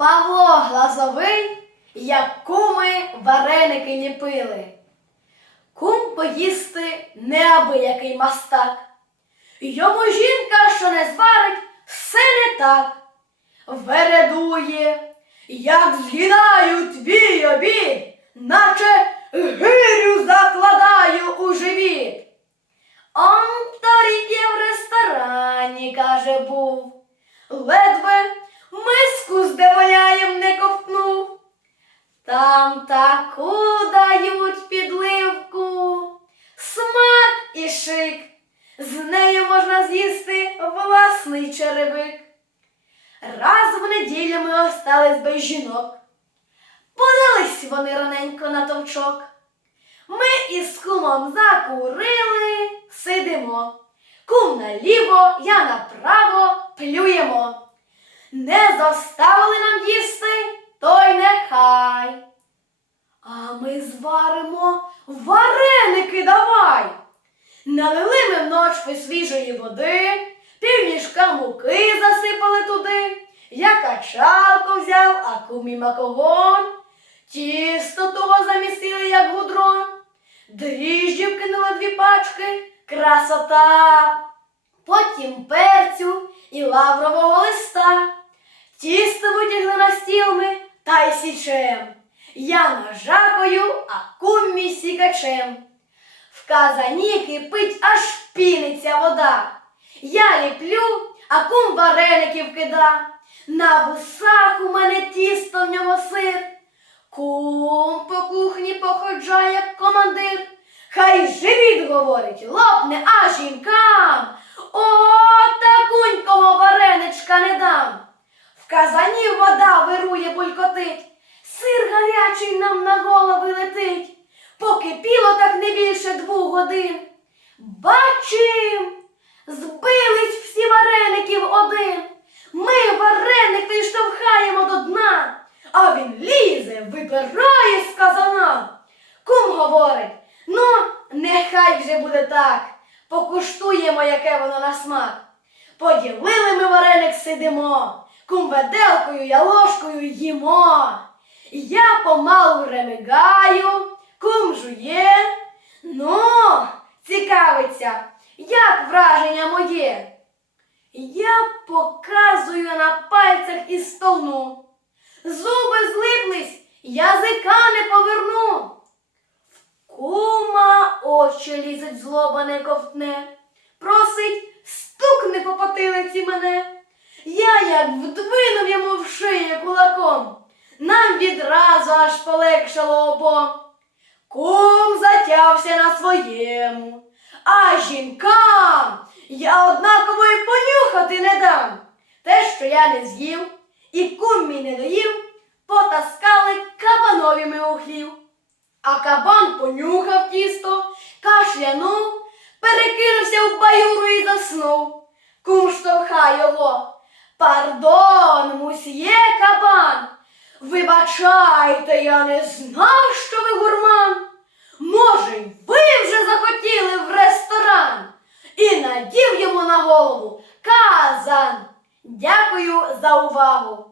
Павло Глазовий, як куми вареники ліпили. Кум поїсти неабиякий мастак. Йому жінка, що не зварить, все не так. Вередує, як згинаю твій обід, наче гирю закладаю у живіт. Он торік я в ресторані, каже, був, Там таку дають підливку, смак і шик, з нею можна з'їсти власний черевик. Раз в неділю ми остались без жінок, подались вони раненько на товчок. Ми із кумом закурили, сидимо. Кум наліво, я направо плюємо. Не зоставили нам їсти, то й нехай. Ми зваримо вареники давай. Налили ми в свіжої води, півмішка муки засипали туди. Я качалку взяв, а кумі макогон. Тісто того замісили, як гудрон. Дріжджів кинула дві пачки, красота. Потім перцю і лаврового листа. Тісто витягли на стіл ми та й січем. Я нажакою, а куммі сікачем. В казані кипить аж піниться вода. Я ліплю, а кум вареників кида. На вусах у мене тісто в нього сир. Кум по кухні походжає, як командир. Хай живіт говорить, лопне, а жінкам. О, такунького вареничка не дам. В казані вода вирує булькотить, гарячий нам на голови летить. Покипіло так не більше двох годин. Бачим, збились всі вареники в один. Ми вареник відштовхаємо до дна, а він лізе, вибирає з казана. Кум говорить, ну, нехай вже буде так. Покуштуємо, яке воно на смак. Поділили ми вареник сидимо, кум веделкою, я ложкою їмо. Я помалу ремигаю, кум жує. Ну, цікавиться, як враження моє. Я показую на пальцях і стогну. Зуби злиплись, язика не поверну. В Кума очі лізуть злоба не ковтне. Просить, стукни по потилиці мене. Я як вдвинув йому в шию кулаком. Нам відразу аж полегшало обом. Кум затявся на своєму, а жінкам я однаково й понюхати не дам. Те, що я не з'їв, і кум мій не доїв, потаскали кабанові у. А кабан понюхав тісто, кашлянув, перекинувся в баюру і заснув. Кум штовха його. Пардон, мусьє кабан. Вибачайте, я не знав, що ви гурман. Може, й ви вже захотіли в ресторан і надів йому на голову казан. Дякую за увагу.